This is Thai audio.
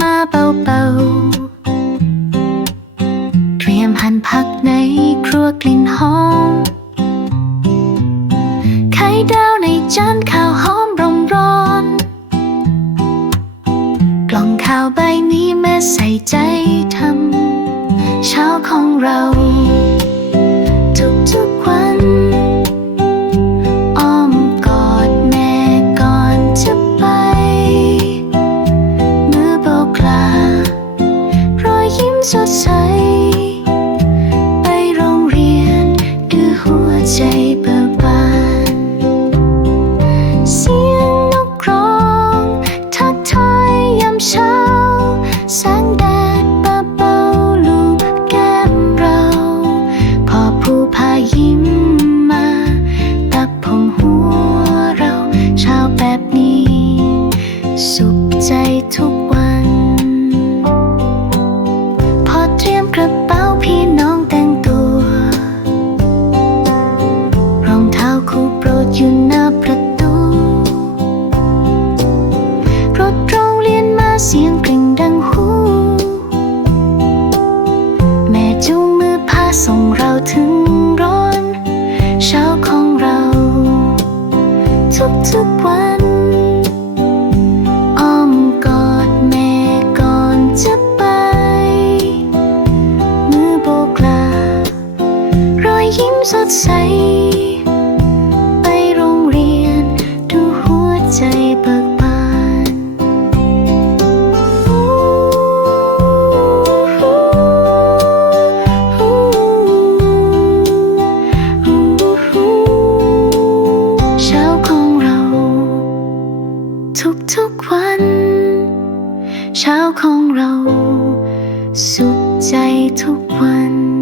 มาเบาๆ เตรียมหั่นผักในครัวกลิ่นหอม ไข่ดาวในจานข้าวหอมร้อนร้อน กล่องข้าวใบนี้แม่ใส่ใจทำเช้าของเรา สดใส ไปโรงเรียนดือหัวใจเปิด เสียงกริ่งดังหู แม่จูงมือพาส่งเราถึงร้อนเช้าของเรา ทุกๆวันอ้อมกอดแม่ก่อนจะไป มือโบกลารอยยิ้มสดใส ทุกๆวัน เช้าของเรา สุขใจทุกวัน